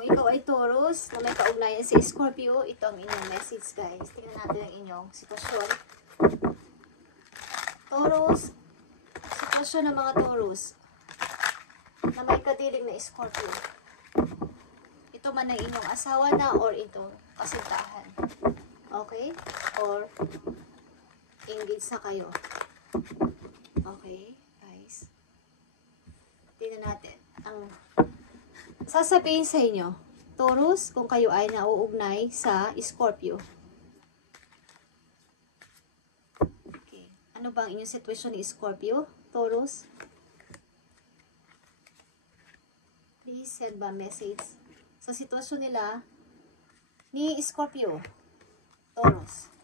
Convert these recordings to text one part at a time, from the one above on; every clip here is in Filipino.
Kung ikaw ay Taurus na may kaugnayan sa Scorpio, ito ang inyong message, guys. Tingnan natin ang inyong sitwasyon. Taurus, sitwasyon ng mga Taurus na may kadiling na Scorpio. Ito man ang inyong asawa na or ito kasintahan. Okay? Or engaged na kayo. Okay, guys. Tingnan natin ang sasabihin sa inyo, Taurus, kung kayo ay nauugnay sa Scorpio. Okay. Ano bang inyong sitwasyon ni Scorpio, Taurus? Please send ba message sa sitwasyon nila ni Scorpio, Taurus.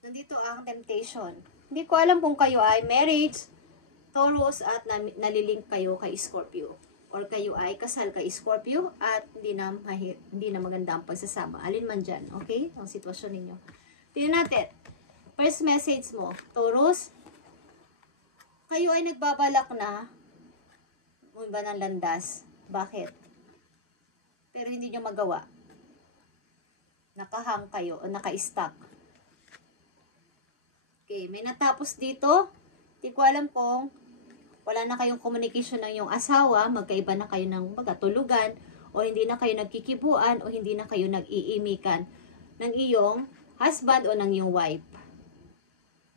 Nandito ang temptation. Hindi ko alam kung kayo ay marriage, Taurus, at nalilink kayo kay Scorpio. Or kayo ay kasal kay Scorpio at hindi na maganda ang pagsasama. Alin man dyan, okay? Ang sitwasyon ninyo. Tingnan natin. First message mo, Taurus, kayo ay nagbabalak na umiba ng landas. Bakit? Pero hindi nyo magawa. Nakahang kayo o naka-stuck. Okay, may natapos dito. Hindi ko alam kung wala na kayong communication ng iyong asawa, magkaiba na kayo ng magkatulugan, o hindi na kayo nagkikibuan, o hindi na kayo nag-iimikan ng iyong husband o ng iyong wife.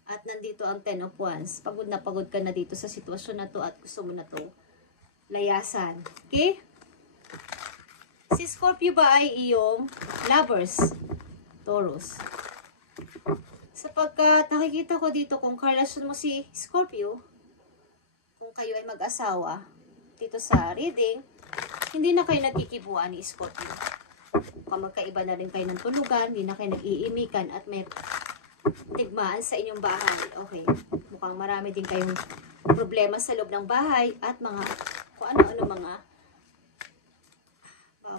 At nandito ang 10 of Wands. Pagod na pagod ka na dito sa sitwasyon na to at gusto mo na to layasan. Okay? Si Scorpio ba ay iyong lovers? Taurus. Sapagkat nakikita ko dito kung karelasyon mo si Scorpio, kung kayo ay mag-asawa, dito sa reading, hindi na kayo nagkikibuan ni Scorpio. Kung magkaiba na rin kayo ng tulugan, hindi na kayo nag-iimikan at may tigmaan sa inyong bahay. Okay. Mukhang marami din kayong problema sa loob ng bahay at mga, kung ano-ano mga,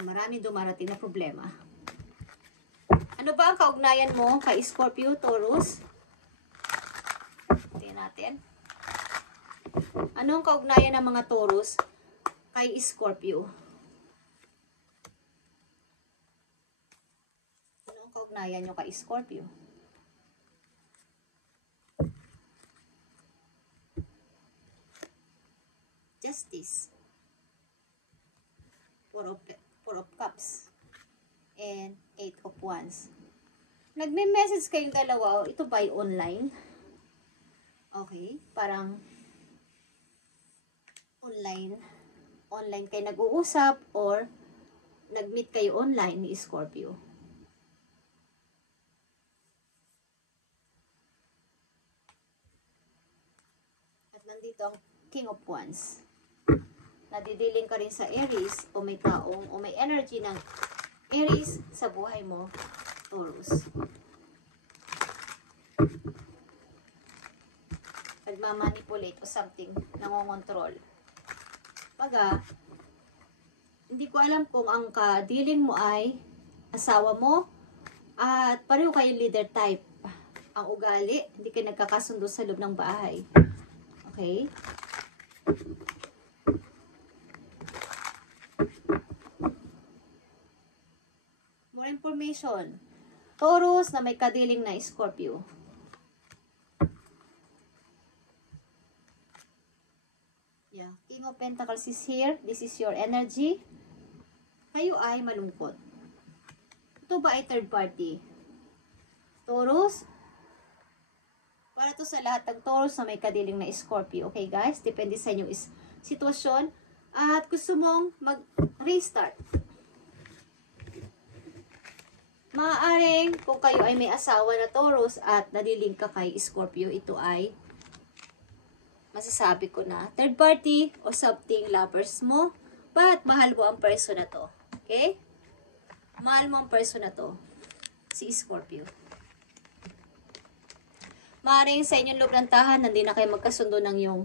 marami dumarating na problema. Ano ba ang kaugnayan mo kay Scorpio, Taurus? Tingnan natin. Ano ang kaugnayan ng mga Taurus kay Scorpio? Ano ang kaugnayan nyo kay Scorpio? Justice. Four of Cups. And 8 of Wands. Nagme-message kayong dalawa. Ito ba ay online? Okay. Parang online kayo nag-uusap or nag-meet kayo online ni Scorpio. At nandito ang King of Wands. Nadidiling ka rin sa Aries o may taong o may energy ng Aries sa buhay mo, Taurus. Nagmamanipulate o something, nangongontrol. Baga, hindi ko alam kung ang kadiling mo ay asawa mo at pareho kayo leader type. Ang ugali, hindi kayo nagkakasundo sa loob ng bahay. Okay? More information. Taurus na may kadiling na Scorpio. Yeah. King of Pentacles is here. This is your energy. Kayo ay malungkot. Ito ba ay third party? Taurus. Para to sa lahat ng Taurus na may kadiling na Scorpio. Okay guys? Depende sa inyong sitwasyon. At gusto mong mag-restart. Maaaring kung kayo ay may asawa na Taurus at nalilink ka kay Scorpio, ito ay masasabi ko na third party o something lovers mo, but mahal mo ang person na to. Okay? Mahal mo ang person na to. Si Scorpio. Maaaring sa inyong loob ng tahanan, hindi na kayo magkasundo ng yung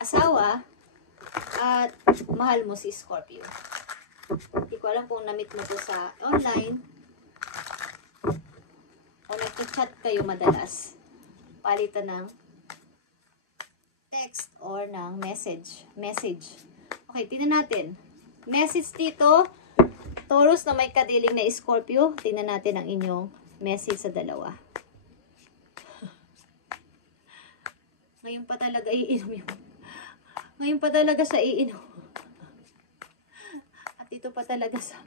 asawa at mahal mo si Scorpio. Hindi ko alam kung na-meet mo to sa online o nag-chat kayo madalas. Palitan ng text or ng message. Okay, tingnan natin. Message dito, Taurus na may kadiling na Scorpio. Tingnan natin ang inyong message sa dalawa. Ngayon pa talaga iinom yun. Ngayon pa talaga siya iinom. At ito pa talaga sa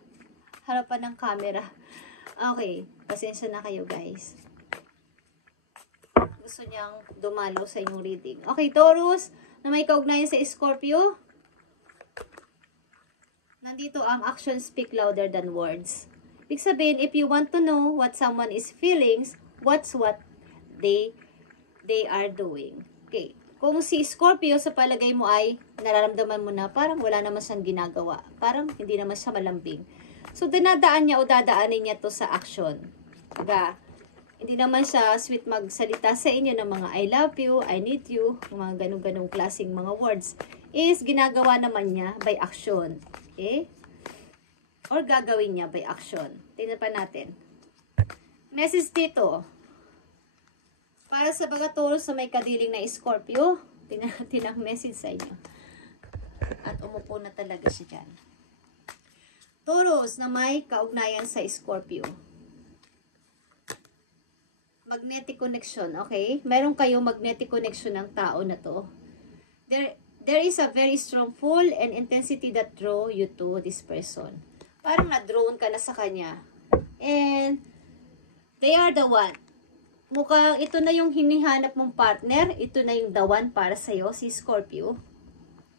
harapan ng camera. Okay, pasensya na kayo guys. Gusto niyang dumalo sa inyong reading. Okay, Taurus, na may kaugnayan sa Scorpio. Nandito ang actions speak louder than words. Ibig sabihin, if you want to know what someone is feeling, watch what they are doing. Okay. Kung si Scorpio sa palagay mo ay nararamdaman mo na parang wala naman siyang ginagawa. Parang hindi naman siya malambing. So, dinadaan niya o dadaanin niya to sa action. Diba? Hindi naman siya sweet magsalita sa inyo ng mga I love you, I need you, mga ganong-ganong klaseng mga words. Is ginagawa naman niya by action. Okay? Or gagawin niya by action. Tingnan pa natin. Message dito. Para sa mga Taurus na may kadiling na Scorpio, tingnan natin ang message sa inyo. At umupo na talaga siya dyan. Taurus na may kaugnayan sa Scorpio. Magnetic connection, okay? Meron kayong magnetic connection ng tao na to. There is a very strong pull and intensity that draw you to this person. Parang na-drawn ka na sa kanya. And they are the one. Mukhang ito na yung hinihanap mong partner. Ito na yung the one para sa'yo, si Scorpio.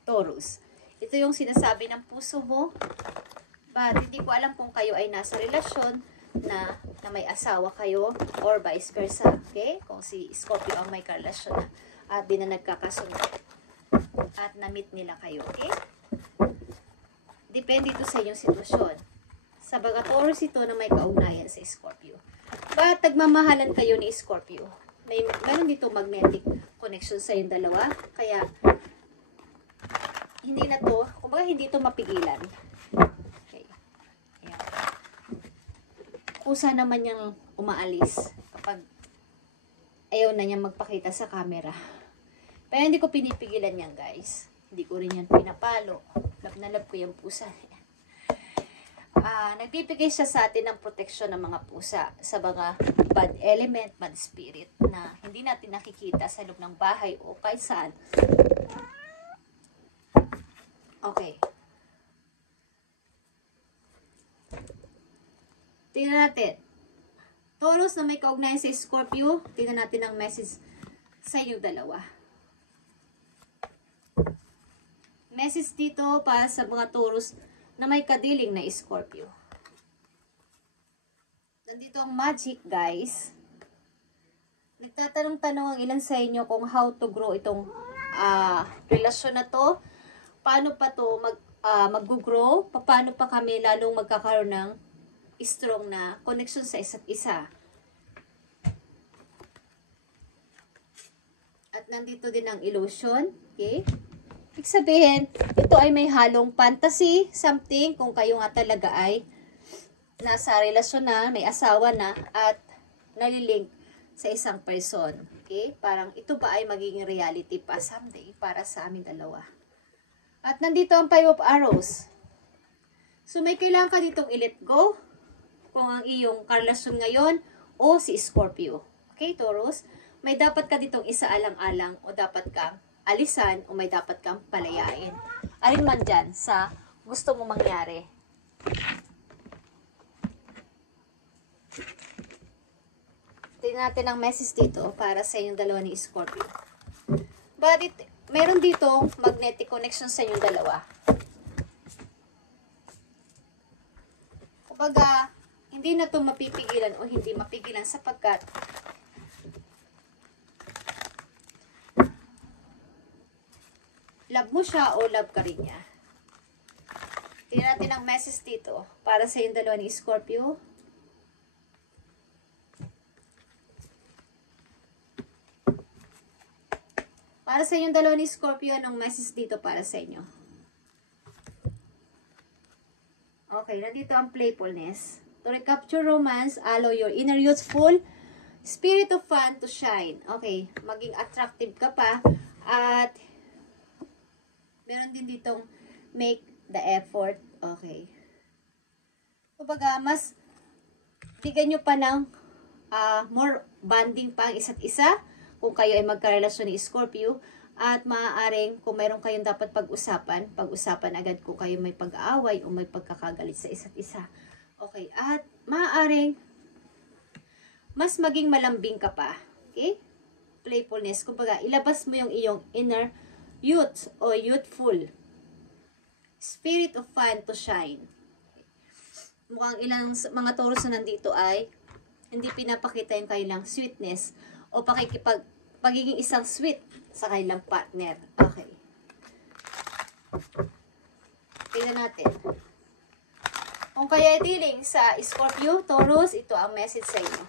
Taurus. Ito yung sinasabi ng puso mo. But hindi ko alam kung kayo ay nasa relasyon na may asawa kayo or vice versa. Okay? Kung si Scorpio ang may karelasyon na at di na nagkakasunod. At na-meet nila kayo. Okay? Depende ito sa inyong sitwasyon. Sa baga Taurus ito na may kaugnayan sa Scorpio. But nagmamahalan kayo ni Scorpio. Meron dito magnetic connection sa yung dalawa. Kaya, hindi na to, kumbaga hindi to mapigilan. Okay. Ayan. Kusa naman niyang umaalis kapag ayaw na niyang magpakita sa camera. Pero hindi ko pinipigilan yan guys. Hindi ko rin yan pinapalo. Love na love ko yung pusa. Nagbibigay siya sa atin ng proteksyon ng mga pusa sa mga bad element, bad spirit na hindi natin nakikita sa loob ng bahay o kahit saan. Okay. Tingnan natin. Taurus na may kaugnayan sa Scorpio. Tingnan natin ang message sa inyong dalawa. Message dito para sa mga Taurus na may kadiling na Scorpio. Nandito ang magic, guys. Nagtatanong-tanong ang ilan sa inyo kung how to grow itong relasyon na to. Paano pa to mag-grow? Paano pa kami lalong magkakaroon ng strong na connection sa isa't isa? At nandito din ang illusion. Okay? Ibig sabihin, ito ay may halong fantasy, something, kung kayo nga talaga ay nasa relasyon na, may asawa na, at nalilink sa isang person. Okay? Parang ito ba ay magiging reality pa someday para sa aming dalawa. At nandito ang 5 of Arrows. So may kailangan ka ditong i-let go kung ang iyong karelasyon ngayon o si Scorpio. Okay, Taurus? May dapat ka ditong isaalang-alang o dapat kang alisan o may dapat kang palayain. Alin man dyan sa gusto mo mangyari. Tingnan natin ang message dito para sa inyong dalawa ni Scorpio. But meron dito magnetic connection sa inyong dalawa. Kumbaga, hindi na ito mapipigilan o hindi mapigilan sapagkat love mo siya o love ka rin niya. Tingnan natin ang message dito para sa inyong dalawa ni Scorpio. Para sa inyong dalawa ni Scorpio, anong message dito para sa inyo? Okay, nandito ang playfulness. To recapture romance, allow your inner youthful spirit of fun to shine. Okay, maging attractive ka pa At meron din ditong make the effort. Okay. Kumbaga, mas bigyan nyo pa ng more bonding pa ang isa't isa kung kayo ay magkarelasyon ni Scorpio. At maaaring kung mayroon kayong dapat pag-usapan agad kung kayo may pag-aaway o may pagkakagalit sa isa't isa. Okay, at maaaring mas maging malambing ka pa. Okay? Playfulness. Kumbaga, ilabas mo yung iyong inner youth o youthful spirit of fun to shine. Mukhang ilang mga Taurus na nandito ay hindi pinapakita yung kailang sweetness o pagiging isang sweet sa kanilang partner. Okay. Tingnan natin. Kung kayo ay dealing sa Scorpio, Taurus, ito ang message sa inyo.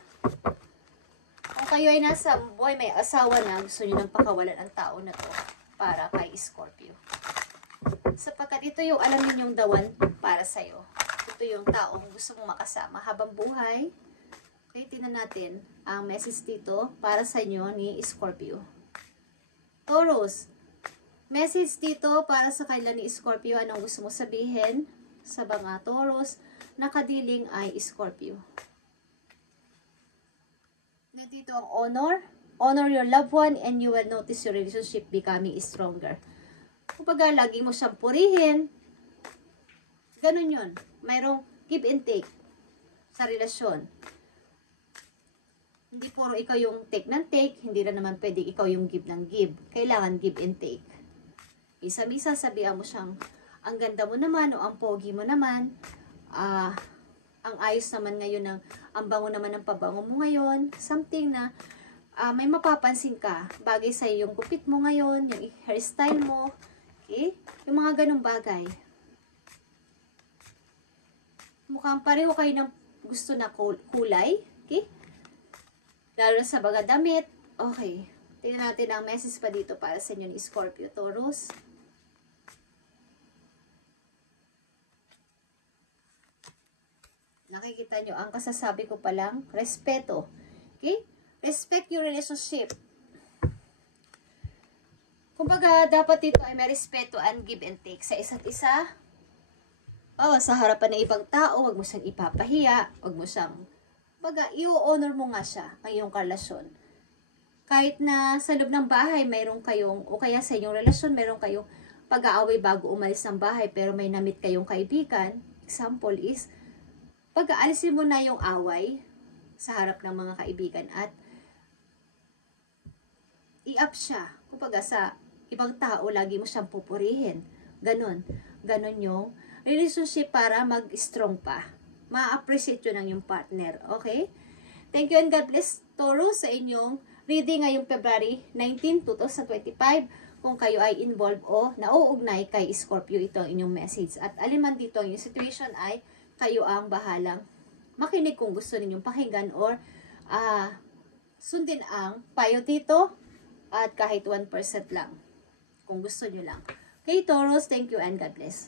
Kung kayo ay nasa boy, may asawa na, gusto nyo nang pakawalan ang tao na to para kay Scorpio. Sapagkat ito yung alam ninyong dawan para sa'yo. Ito yung taong gusto mong makasama habang buhay. Okay, tingnan natin ang message dito para sa inyo ni Scorpio. Taurus, message dito para sa kanila ni Scorpio. Anong gusto mo sabihin sa mga Taurus na kadiling ay Scorpio? Nandito ang honor. Honor your loved one and you will notice your relationship becoming stronger. Kumbaga, lagi mo siyang purihin. Ganun yun. Mayroong give and take sa relasyon. Hindi puro ikaw yung take ng take, hindi na naman pwede ikaw yung give ng give. Kailangan give and take. Isa-misa sabihan mo siyang, ang ganda mo naman o ang pogi mo naman, ang ayos naman ngayon, ang bango naman ng pabango mo ngayon, something na may mapapansin ka, bagay sa'yo yung gupit mo ngayon, yung hairstyle mo, okay? Yung mga ganong bagay. Mukhang pareho kayo ng gusto na kulay, okay? Lalo na sa mga damit. Okay. Tingnan natin ang message pa dito para sa inyo ni Scorpio, Taurus. Nakikita nyo, ang kasasabi ko palang, respeto. Okay? Respect your relationship. Kumbaga, dapat dito ay may respeto and give and take sa isa't isa. Sa harapan ng ibang tao, wag mo siyang ipapahiya, wag mo siyang baga, i-honor mo nga siya ang iyong karelasyon. Kahit na sa loob ng bahay, mayroon kayong, o kaya sa inyong relasyon, mayroon kayong pag-aaway bago umalis ng bahay, pero may namit kayong kaibigan. Example is, pag-aalisin mo na yung away sa harap ng mga kaibigan at i-up siya. Kumbaga, sa ibang tao, lagi mo siyang pupurihin. Ganon. Ganon yung relationship para mag-strong pa. Ma-appreciate yun ng yung partner. Okay? Thank you and God bless, Taurus, sa inyong reading ngayong February 19, 2025. Kung kayo ay involved o nauugnay kay Scorpio, ito ang inyong message. At aliman dito ang inyong situation ay kayo ang bahalang makinig kung gusto ninyong pakinggan or sundin ang payo dito at kahit 1% lang kung gusto nyo lang. Okay, Taurus, thank you and God bless.